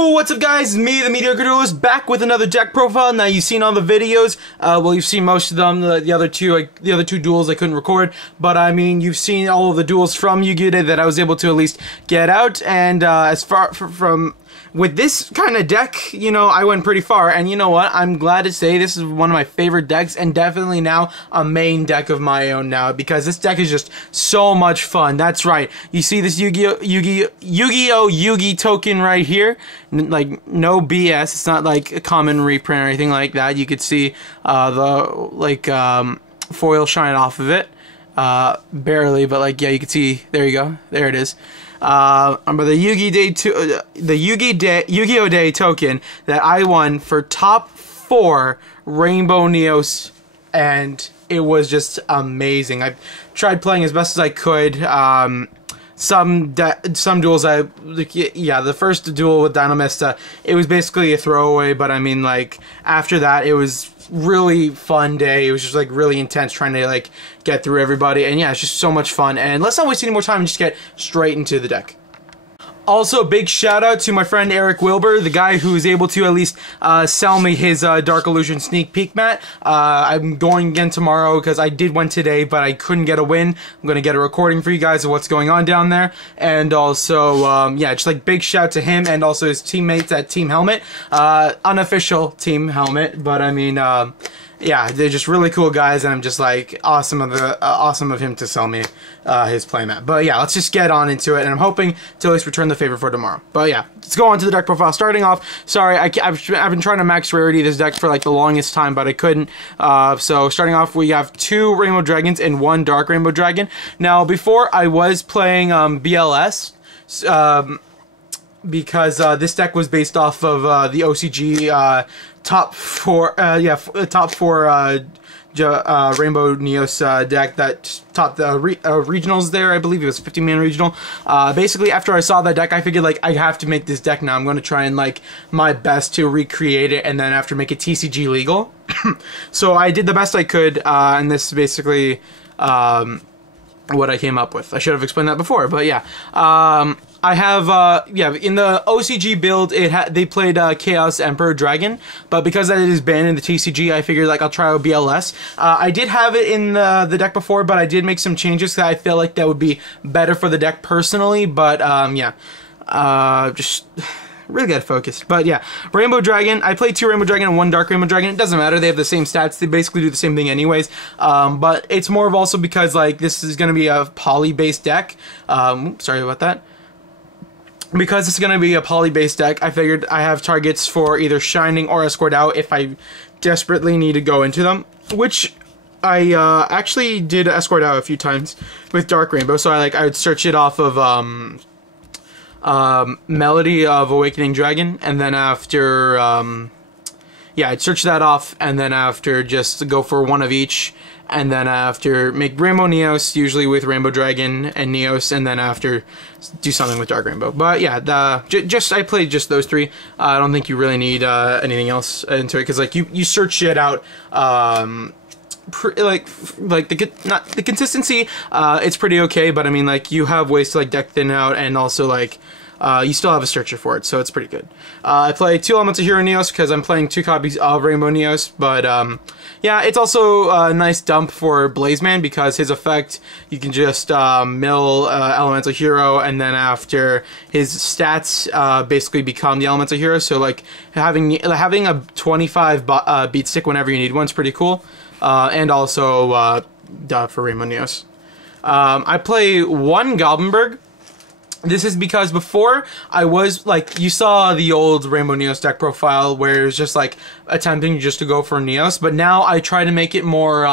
Yo, what's up guys? Me, the Mediocre Duelist, back with another deck profile. Now you've seen all the videos. Well, you've seen most of them. The other two duels I couldn't record, but I mean, you've seen all of the duels from Yugioh that I was able to at least get out. And as far from with this kind of deck, you know, I went pretty far. And you know what? I'm glad to say this is one of my favorite decks, and definitely now a main deck of my own now, because this deck is just so much fun. That's right. You see this Yu-Gi-Oh Yugi token right here? Like, no BS. It's not like a common reprint or anything like that. You could see the foil shine off of it. Barely, but like, yeah, you can see. There you go. There it is. But the Yu-Gi-Oh Day token that I won for top 4 Rainbow Neos, and it was just amazing. I tried playing as best as I could. Some duels the first duel with Dynamista, it was basically a throwaway, but I mean, like, after that it was really fun day. It was just like really intense trying to like get through everybody, and yeah, it's just so much fun. And let's not waste any more time and just get straight into the deck. Also, big shout out to my friend Eric Wilbur, the guy who was able to at least sell me his Dark Illusion sneak peek mat. I'm going again tomorrow because I did one today, but I couldn't get a win. I'm going to get a recording for you guys of what's going on down there. And also, yeah, just like big shout out to him and also his teammates at Team Helmet. Unofficial Team Helmet, but I mean, yeah, they're just really cool guys, and I'm just like awesome of him to sell me his playmat. But yeah, let's just get on into it, and I'm hoping to at least return the favor for tomorrow. But yeah, let's go on to the deck profile. Starting off, sorry, I've been trying to max rarity this deck for like the longest time, but I couldn't. So starting off, we have 2 Rainbow Dragons and 1 Dark Rainbow Dragon. Now, before I was playing BLS. Because this deck was based off of the OCG top 4 Rainbow Neos deck that topped the regionals there. I believe it was 50-man regional. Basically, after I saw that deck, I figured like I have to make this deck now. I'm going to try and like my best to recreate it, and then after make it TCG legal. So I did the best I could, and this is basically what I came up with. I should have explained that before, but yeah. I have, yeah, in the OCG build, they played Chaos Emperor Dragon, but because that is banned in the TCG, I figured, like, I'll try out BLS. I did have it in the deck before, but I did make some changes that I feel like that would be better for the deck personally, but, yeah, just really gotta focus. But yeah, Rainbow Dragon, I played 2 Rainbow Dragon and 1 Dark Rainbow Dragon. It doesn't matter, they have the same stats, they basically do the same thing anyways, but it's more of also because, like, this is gonna be a poly-based deck. Sorry about that. Because it's going to be a poly-based deck, I figured I have targets for either Shining or Escort Out if I desperately need to go into them, which I actually did Escort Out a few times with Dark Rainbow, so I would search it off of Melody of Awakening Dragon, and then after, yeah, I'd search that off, and then after just go for one of each, and then after make Rainbow Neos, usually with Rainbow Dragon and Neos, and then after do something with Dark Rainbow. But yeah, I played just those 3. I don't think you really need anything else into it, because like you search it out. Like the consistency, it's pretty okay, but I mean, like, you have ways to like deck thin out, and also like you still have a searcher for it, so it's pretty good. I play 2 Elemental Hero Neos because I'm playing 2 copies of Rainbow Neos, but yeah, it's also a nice dump for Blazeman because his effect, you can just mill Elemental Hero, and then after his stats basically become the Elemental Hero, so like having a 25 beat stick whenever you need one is pretty cool. And also for Rainbow Neos. I play 1 Goblinberg. This is because before I was like, you saw the old Rainbow Neos deck profile where it was just like attempting just to go for Neos, but now I try to make it more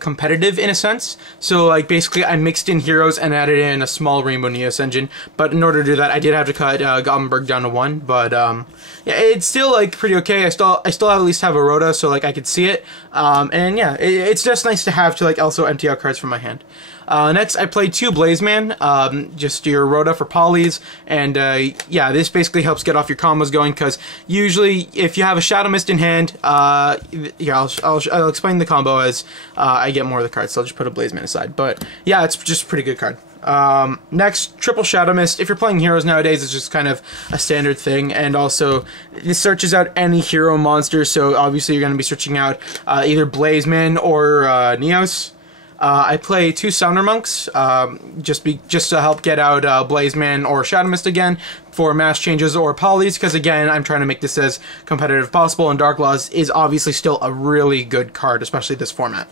competitive in a sense. So like basically I mixed in heroes and added in a small Rainbow Neos engine, but in order to do that I did have to cut Goblinberg down to 1, but yeah, it's still like pretty okay. I still at least have a Rhoda, so like I could see it, and yeah, it's just nice to have to like also empty out cards from my hand. Next, I played 2 Blazeman, just your Rhoda for polys, and yeah, this basically helps get off your combos going, because usually if you have a Shadow Mist in hand, yeah, I'll explain the combo as I get more of the cards, so I'll just put a Blazeman aside, but yeah, it's just a pretty good card. Next, triple Shadow Mist. If you're playing heroes nowadays, it's just kind of a standard thing, and also this searches out any hero monster, so obviously you're going to be searching out either Blazeman or Neos. I play 2 Summoner Monks, just to help get out Blazeman or Shadow Mist again for mass changes or polys, because again, I'm trying to make this as competitive as possible, and Dark Laws is obviously still a really good card, especially this format.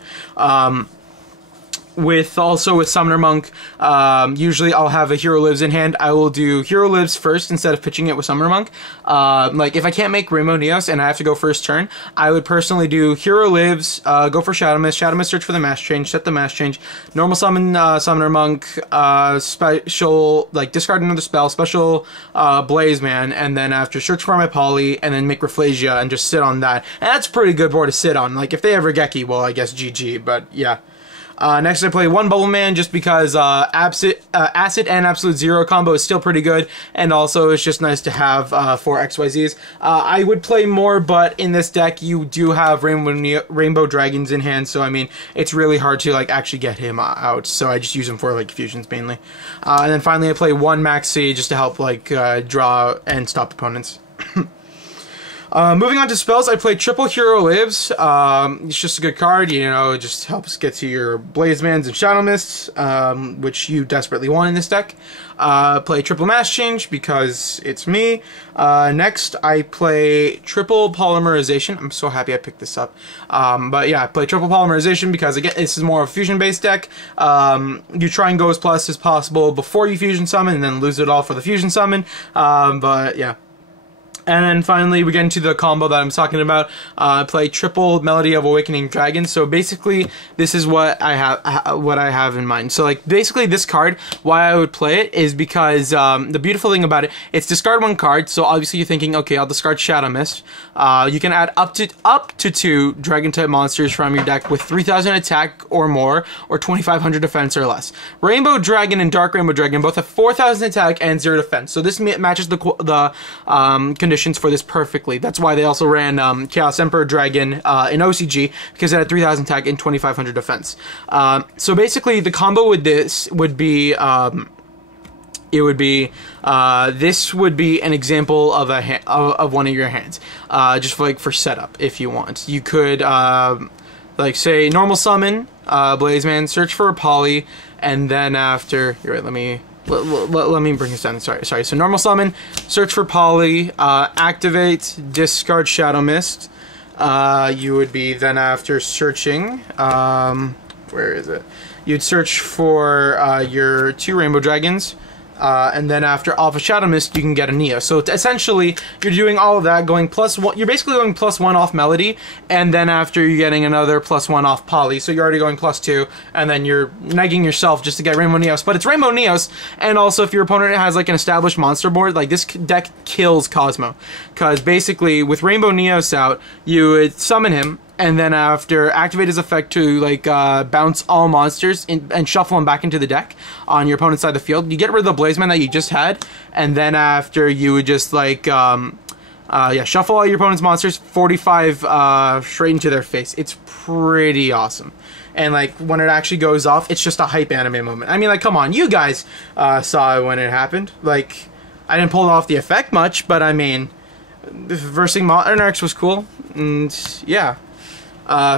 With Summoner Monk, usually I'll have a Hero Lives in hand. I will do Hero Lives first instead of pitching it with Summoner Monk. Like, if I can't make Rainbow Neos and I have to go first turn, I would personally do Hero Lives, go for Shadow Mist, search for the mass change, set the mass change, normal summon Summoner Monk, special, like, discard another spell, special Blazeman, and then after search for my poly, and then make Rafflesia and just sit on that. And that's a pretty good board to sit on. Like, if they ever Geki, well, I guess GG, but yeah. Next, I play 1 Bubble Man just because Acid and Absolute Zero combo is still pretty good, and also it's just nice to have for XYZs. I would play more, but in this deck you do have Rainbow Dragons in hand, so I mean it's really hard to like actually get him out. So I just use him for like fusions mainly. And then finally, I play 1 Maxi just to help like draw and stop opponents. Moving on to spells, I play triple Hero Lives. It's just a good card, you know, it just helps get to your Blazemans and Shadow Mists, which you desperately want in this deck. Play triple Mass Change because it's me. Next, I play triple Polymerization. I'm so happy I picked this up. But yeah, I play triple Polymerization because, again, this is more of a fusion-based deck. You try and go as plus as possible before you fusion summon and then lose it all for the fusion summon. But yeah. And then finally, we get into the combo that I'm talking about. Play triple Melody of Awakening Dragon. So basically, this is what I have in mind. So like basically, this card, why I would play it is because the beautiful thing about it, it's discard 1 card. So obviously, you're thinking, okay, I'll discard Shadow Mist. You can add up to 2 Dragon type monsters from your deck with 3,000 attack or more, or 2,500 defense or less. Rainbow Dragon and Dark Rainbow Dragon both have 4,000 attack and 0 defense. So this matches the condition for this perfectly. That's why they also ran Chaos Emperor Dragon in OCG, because it had 3,000 attack and 2,500 defense. So basically, the combo with this would be this would be an example of of one of your hands, just for setup. If you want, you could like say normal summon Blazeman, search for a poly, and then after let me bring this down. Sorry. So normal summon, search for poly, activate, discard Shadow Mist. You would be then after searching. Where is it? You'd search for your 2 Rainbow Dragons. And then after off a Shadow Mist, you can get a Neo. So essentially, you're doing all of that, going +1. You're basically going +1 off Melody, and then after you're getting another +1 off Poly. So you're already going +2, and then you're negging yourself just to get Rainbow Neos. But it's Rainbow Neos, and also if your opponent has like an established monster board, like this deck kills Cosmo, because basically with Rainbow Neos out, you would summon him, and then after activate his effect to like bounce all monsters and shuffle them back into the deck on your opponent's side of the field. You get rid of the Blazeman that you just had, and then after you would just like shuffle all your opponent's monsters 45 straight into their face. It's pretty awesome. And like when it actually goes off, it's just a hype anime moment. I mean, like, come on, you guys saw it when it happened. Like, I didn't pull off the effect much, but I mean, versing Monarchs was cool, and yeah.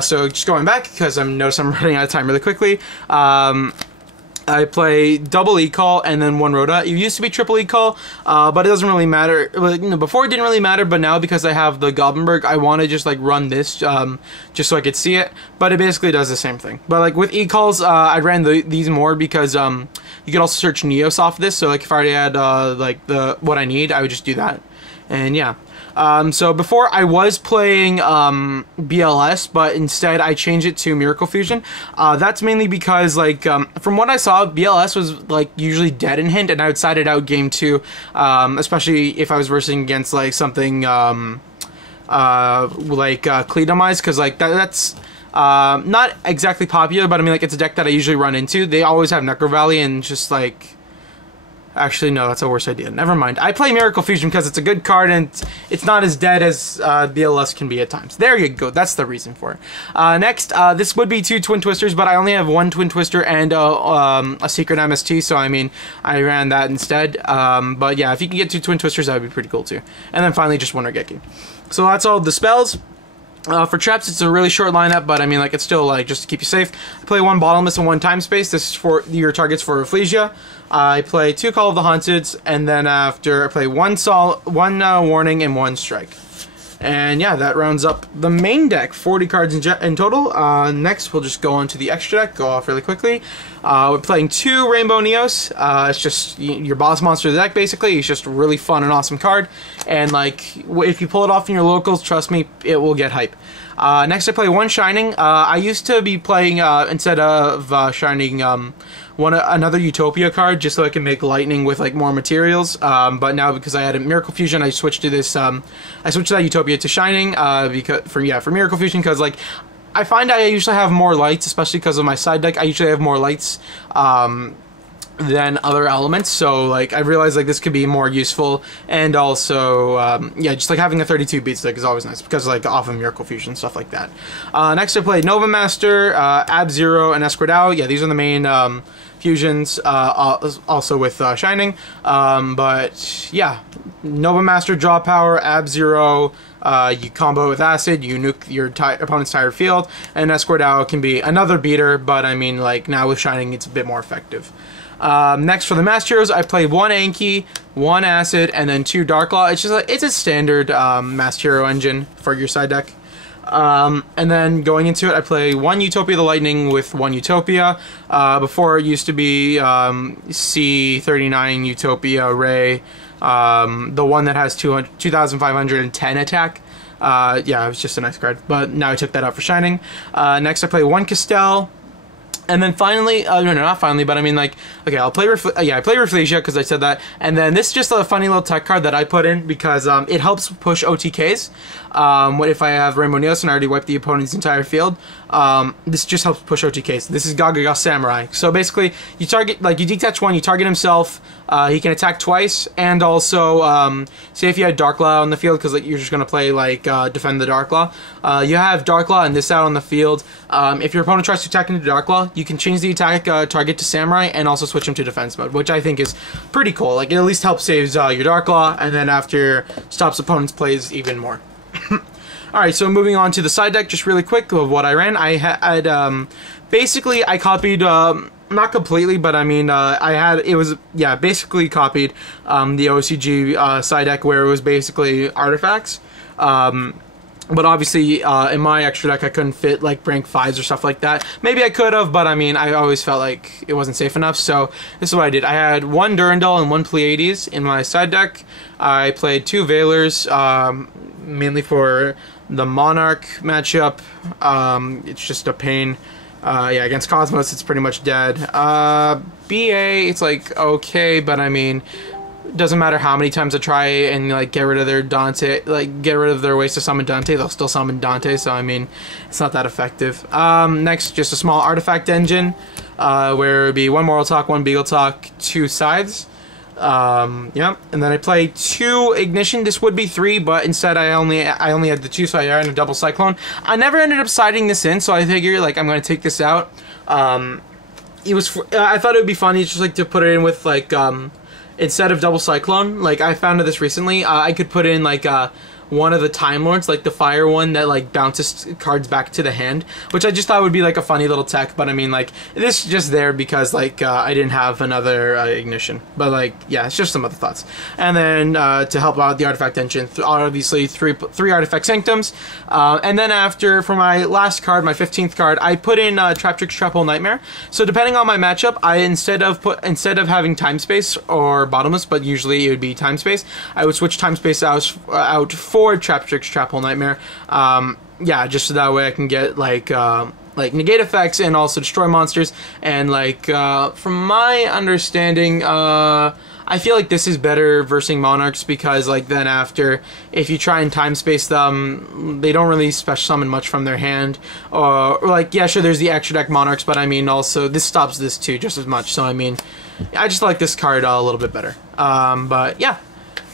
So just going back, because I notice I'm running out of time really quickly, I play double E-Call and then 1 Rhoda. It used to be triple E-Call, but it doesn't really matter. Before it didn't really matter, but now because I have the Goblinberg, I want to just like run this just so I could see it. But it basically does the same thing. But like with E-Calls, I ran these more because you could also search Neos off this. So like if I already had like what I need, I would just do that. And yeah. So before I was playing BLS, but instead I changed it to Miracle Fusion. That's mainly because, like, from what I saw, BLS was like usually dead in hand, and I would side it out game 2, especially if I was versing against like something like Cleatomize, because like that's not exactly popular, but I mean like it's a deck that I usually run into. They always have Necro Valley, and just like Actually, no, that's a worse idea. Never mind. I play Miracle Fusion because it's a good card and it's not as dead as BLS can be at times. There you go. That's the reason for it. Next, this would be 2 Twin Twisters, but I only have 1 Twin Twister and a Secret MST, so I mean, I ran that instead. But yeah, if you can get 2 Twin Twisters, that would be pretty cool too. And then finally, just 1 Regeki. So that's all the spells. For traps, it's a really short lineup, but I mean, like, it's still, like, just to keep you safe. I play 1 Bottomless and 1 Time Space. This is for your targets for Rafflesia. I play 2 Call of the Haunted, and then after, I play 1 Warning and 1 Strike. And yeah, that rounds up the main deck. 40 cards in total. Next, we'll just go on to the extra deck. Go off really quickly. We're playing 2 Rainbow Neos. It's just your boss monster of the deck, basically. It's just a really fun and awesome card. And like, if you pull it off in your locals, trust me, it will get hype. Next, I play 1 Shining. I used to be playing, instead of Shining, another Utopia card, just so I can make Lightning with like more materials. But now, because I had a Miracle Fusion, I switched to this. I switched that Utopia to Shining because for Miracle Fusion, because like I find I usually have more lights, especially because of my side deck. I usually have more lights than other elements, so like I realized like this could be more useful, and also yeah, just like having a 32 beats deck is always nice because like off of Miracle Fusion, stuff like that. Next, I played Nova Master, Ab-Zero, and Esquerdao. Yeah, these are the main fusions, also with Shining. But yeah, Nova Master, draw power. Ab-Zero, you combo with Acid, you nuke your opponent's entire field, and Esquerdao can be another beater, but I mean, like, now with Shining, it's a bit more effective. Next, for the Master Heroes, I played 1 Anki, 1 Acid, and then 2 Darklaw. It's just like, it's a standard Master Hero engine for your side deck. And then going into it, I play 1 Utopia the Lightning with 1 Utopia. Before it used to be C39 Utopia Ray, the one that has 2,510 attack. Yeah, it was just a nice card, but now I took that out for Shining. Next, I play 1 Castell. And then finally, no, not finally, but I mean, like, okay, I'll play, I play Rafflesia because I said that. And then this is just a funny little tech card that I put in because it helps push OTKs. What if I have Rainbow Neos and I already wiped the opponent's entire field? This just helps push OTKs. This is Gaga Samurai. So basically, you target, like, you detach 1, you target himself, he can attack twice, and also, say if you had Darklaw on the field, because like, you're just going to play, like, defend the Darklaw. You have Darklaw and this out on the field. If your opponent tries to attack into Darklaw, you can change the attack target to Samurai and also switch him to defense mode, which I think is pretty cool. Like, it at least helps save your Darklaw, and then after stops opponent's plays even more. Alright, so moving on to the side deck, just really quick of what I ran. I had, basically, I copied, not completely, but I mean, basically copied the OCG side deck where it was basically artifacts. But obviously, in my extra deck, I couldn't fit, like, rank 5s or stuff like that. Maybe I could have, but, I mean, I always felt like it wasn't safe enough, so this is what I did. I had 1 Durandal and 1 Pleiades in my side deck. I played 2 Veilers, mainly for the Monarch matchup. It's just a pain. Yeah, against Cosmos, it's pretty much dead. BA, it's, like, okay, but, I mean, doesn't matter how many times I try and like get rid of their Dante, like get rid of their ways to summon Dante, they'll still summon Dante, so I mean, it's not that effective. Next, just a small artifact engine, where it would be 1 Moral Talk, 1 Beagle Talk, 2 Scythes. Yeah, and then I play 2 Ignition. This would be 3, but instead I only had the 2, so I ran a double Cyclone. I never ended up siding this in, so I figured like I'm gonna take this out. It was I thought it would be funny just like to put it in with like instead of double Cyclone. Like I found this recently, I could put in like one of the Time Lords, like the fire one that like bounces cards back to the hand, which I just thought would be like a funny little tech. But I mean, like, this is just there because like I didn't have another Ignition. But like, yeah, it's just some other thoughts. And then to help out the artifact engine, obviously three artifact sanctums. And then after, for my last card, my 15th card, I put in Trap Tricks Trap Hole Nightmare. So depending on my matchup, I instead of having Time Space or Bottomless, but usually it would be Time Space, I would switch Time Space out for Trap Tricks Trap Hole Nightmare. Yeah, just so that way I can get like negate effects and also destroy monsters. And like from my understanding, I I feel like this is better versus Monarchs because, like, then after, if you try and time space them, they don't really special summon much from their hand. Or like, yeah, sure, there's the extra deck Monarchs, but I mean, also, this stops this too just as much. So, I mean, I just like this card a little bit better. But, yeah.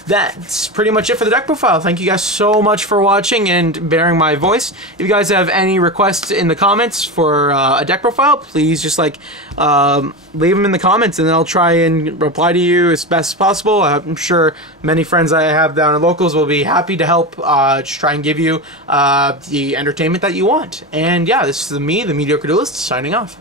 That's pretty much it for the deck profile. Thank you guys so much for watching and bearing my voice. If you guys have any requests in the comments for a deck profile, please just like leave them in the comments, and then I'll try and reply to you as best as possible. I'm sure many friends I have down in locals will be happy to help just try and give you the entertainment that you want. And yeah, this is me, the Mediocre Duelist, signing off.